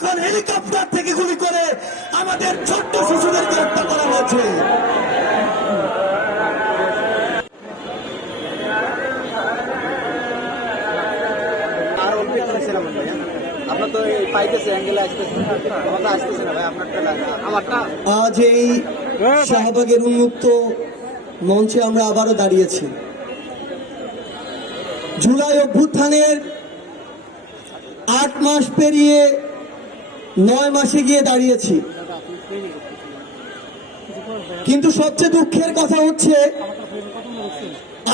যখন হেলিকপ্টার থেকে গুলি করে আমাদের ছোট্ট শিশুদেরকে হত্যা করা হয়েছে। আজ এই শাহবাগের উন্মুক্ত মঞ্চে আমরা আবারও দাঁড়িয়েছি। জুলাই অভ্যুত্থানের 8 মাস পেরিয়ে 9 মাসে গিয়ে দাঁড়িয়েছি, কিন্তু সবচেয়ে দুঃখের কথা হচ্ছে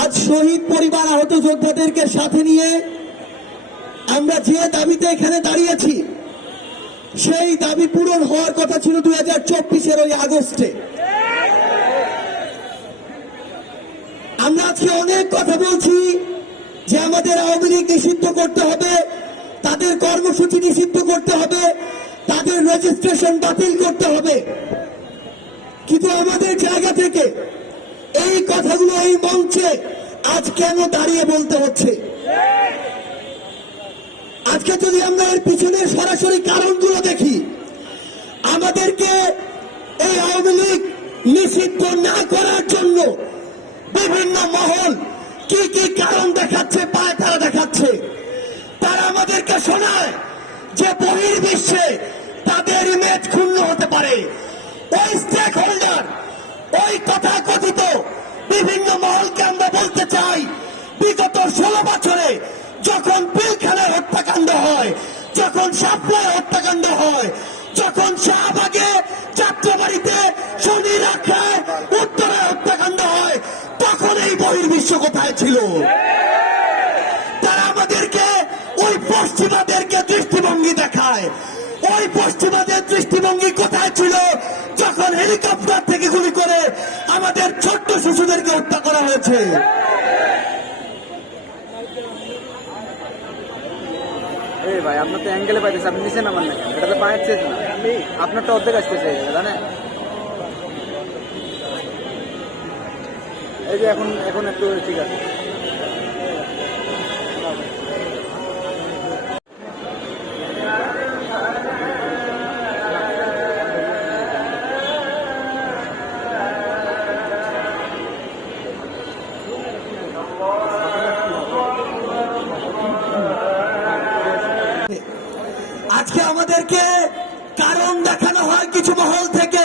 আজ শহীদ পরিবার আহত যোদ্ধাদেরকে সাথে নিয়ে আমরা যে দাবিতে এখানে দাঁড়িয়েছি সেই দাবি পূরণ হওয়ার কথা ছিল 2024-এর ওই আগস্টে। আমরা আজকে অনেক কথা বলছি যে আমাদের আওয়ামী লীগ নিষিদ্ধ করতে হবে, তাদের কর্মসূচি নিষিদ্ধ করতে হবে, তাদের রেজিস্ট্রেশন বাতিল করতে হবে, কিন্তু আমাদের জায়গা থেকে এই কথাগুলো এই মঞ্চে আজ কেন দাঁড়িয়ে বলতে হচ্ছে? আজকে যদি আমরা এর পিছনে সরাসরি কারণগুলো দেখি, আমাদেরকে এই আওয়ামী লীগ নিষিদ্ধ না করার জন্য বিভিন্ন মহল কি কি কারণ দেখাচ্ছে, পায়তারা দেখাচ্ছে। তারা আমাদেরকে শোনায় যে বহির্বিশ্বে তাদের ইমেজ ক্ষুণ্ণ হতে পারে। ওই স্টেক হোল্ডার, ওই তথাকথিত বিভিন্ন মহলকে আমরা বলতে চাই, বিগত 16 বছরে যখন পিলখানায় হত্যাকাণ্ড হয়, যখন শাপলায় হত্যাকাণ্ড হয়, যখন শাহবাগে, যাত্রাবাড়িতে, শনির আখড়ায়, উত্তরায় হত্যাকাণ্ড হয়, তখন এই বহির্বিশ্ব কোথায় ছিল? তারা আমাদেরকে ওই পশ্চিমাদেরকে দৃষ্টিভঙ্গি দেখায়। ওই পশ্চিমাদের দৃষ্টিভঙ্গি কোথায় ছিল যখন হেলিকপ্টার থেকে গুলি করে আমাদের ছোট্ট শিশুদেরকে হত্যা করা হয়েছে? ভাই আপনার তো অ্যাঙ্গেলে পাইতেছে, আপনি নিচে নামান না, এটা তো পায়ের চেয়ে না, আপনার তো অর্ধেক আসতেছে জানেন। এই যে এখন একটু ঠিক আছে। আজকে আমাদেরকে কারণ দেখানো হয় কিছু মহল থেকে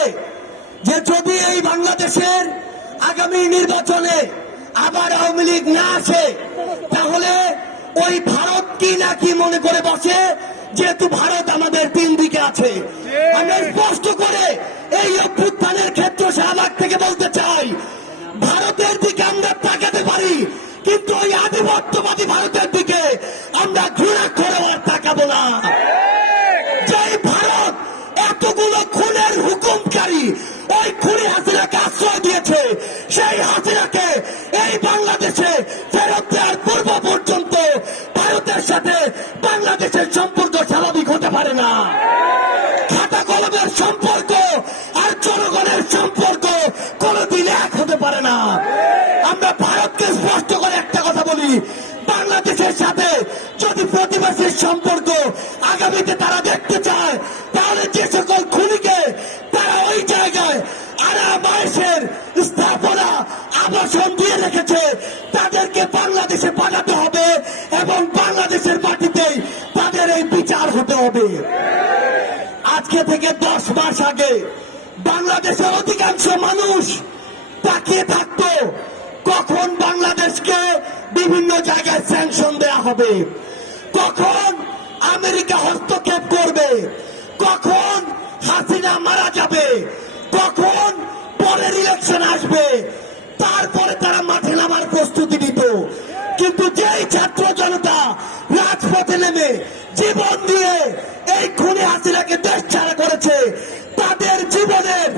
যে যদি এই বাংলাদেশের আগামী নির্বাচনে আবার আওয়ামী লীগ না আসে তাহলে ওই ভারত কি না কি মনে করে বসে, যেহেতু ভারত আমাদের 3 দিকে আছে। আমরা স্পষ্ট করে এই অভ্যুত্থানের ক্ষেত্র শাহবাগ থেকে বলতে চাই, ভারতের দিকে আমরা তাকাতে পারি, কিন্তু ওই আধিপত্যবাদী ভারতের দিকে আমরা ঘৃণা করে আর তাকাবো না। যেই ভারত এতগুলো খুনের হুকুমকারী ওই খুনি হাসিনাকে আশ্রয় দিয়েছে, সেই হাসিনাকে এই বাংলাদেশে ফেরত দেওয়ার পূর্ব পর্যন্ত ভারতের সাথে বাংলাদেশের সম্পর্ক স্বাভাবিক হতে পারে না। খাতা কলমের সম্পর্ক আর জনগণের সম্পর্ক কোনোদিন এক হতে পারে না। আমরা ভারতকে স্পষ্ট করে একটা কথা বলি, বাংলাদেশের সাথে যদি প্রতিবেশীর সম্পর্ক আগামীতে তারা দেখতে চায়, তাহলে যে সকল খুনিকে তারা ওই জায়গায় আরামায়েশের স্থাপনা আবাসন দিয়ে রেখেছে তাদেরকে বাংলাদেশে পাঠাতে হবে এবং বাংলাদেশের মাটিতেই তাদের এই বিচার হতে হবে। আজকে থেকে 10 মাস আগে বাংলাদেশের অধিকাংশ মানুষ তাকিয়ে থাকতো কখন বাংলাদেশকে বিভিন্ন জায়গায় স্যাংশন দেয়া হবে, কখন আমেরিকা হস্তক্ষেপ করবে, কখন হাসিনা মারা যাবে, কখন পরের ইলেকশন আসবে, তারপরে তারা মাঠে নামার প্রস্তুতি নিত। কিন্তু যেই ছাত্র জনতা রাজপথে নেমে জীবন দিয়ে এই খুনি হাসিনাকে দেশ ছাড়া করেছে, তাদের জীবনের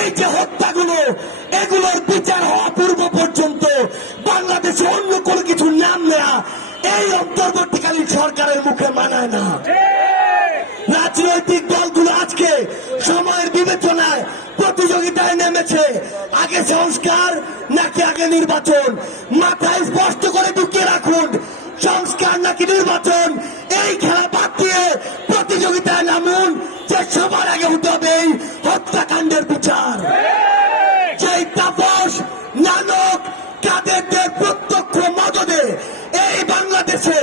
এই যে হত্যাগুলো, এগুলোর বিচার হওয়া পূর্ব পর্যন্ত বাংলাদেশে অন্য কোনো কিছু নাম নেয়া এই অন্তর্বর্তীকালীন সরকারের মুখে মানায় না। রাজনৈতিক দলগুলো আজকে সময়ের বিবেচনায় প্রতিযোগিতায় নেমেছে, আগে সংস্কার নাকি আগে নির্বাচন। মাথায় স্পষ্ট করে ঢুকিয়ে রাখুন, সংস্কার নাকি নির্বাচন, এই খেলা বাদ দিয়ে প্রতিযোগিতায় নামুন স্বৈরাচার, যেই তাপস নানক কাদেরদের প্রত্যক্ষ মদদে এই বাংলাদেশে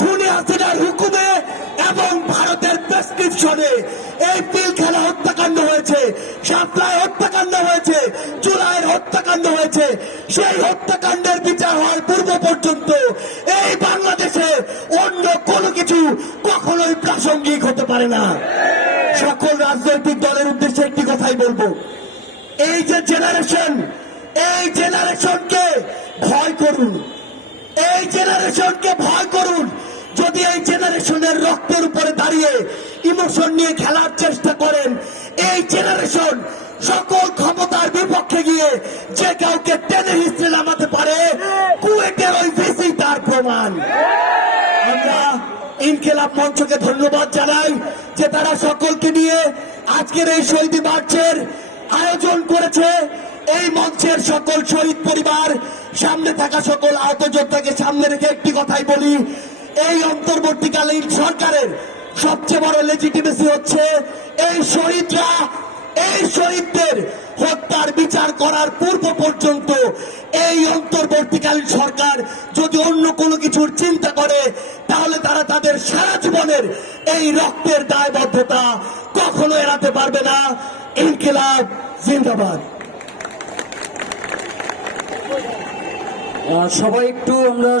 খুনি হাসিনার হুকুমে এবং ভারতের প্রেসক্রিপশনে এই পিলখানা হত্যাকাণ্ড হয়েছে, শাপলায় হত্যাকাণ্ড হয়েছে, চুলাইয়ের হত্যাকাণ্ড হয়েছে। সেই হত্যাকাণ্ডের বিচার হওয়ার পূর্ব পর্যন্ত এই বাংলাদেশে অন্য কোনো কিছু কখনোই প্রাসঙ্গিক হতে পারে না। সকল রাজনৈতিক দলের উদ্দেশ্যে একটি কথাই বলবো, এই যে জেনারেশন, এই জেনারেশনকে ভয় করুন, এই জেনারেশনকে ভয় করুন। যদি এই জেনারেশনের রক্তের উপরে দাঁড়িয়ে ইমোশন নিয়ে খেলার চেষ্টা করেন, এই জেনারেশন সকল ক্ষমতার বিপক্ষে গিয়ে যে কাউকে টেনে হিস্ট্রি নামাতে পারে, কুয়েটের ওই ভিসি তার প্রমাণ। আমরা ইনকিলাব মঞ্চকে ধন্যবাদ জানাই যে তারা সকলকে নিয়ে আজকের এই শহীদ মার্চের আয়োজন করেছে। এই মঞ্চের সকল শহীদ পরিবার, সামনে থাকা সকল আহত যোদ্ধাকে সামনে রেখে একটি কথাই বলি, এই অন্তর্বর্তীকালীন সরকারের সবচেয়ে বড় লেজিটিমেসি হচ্ছে এই শহীদরা, এই শহীদদের হত্যার বিচার করার পূর্ব পর্যন্ত এই অন্তর্বর্তীকালীন সরকার যদি অন্য কোনো কিছুর চিন্তা করে, তাহলে তারা তাদের সারা জীবনের এই রক্তের দায়বদ্ধতা কখনো এড়াতে পারবে না। ইনকিলাব জিন্দাবাদ। সবাই একটু আমরা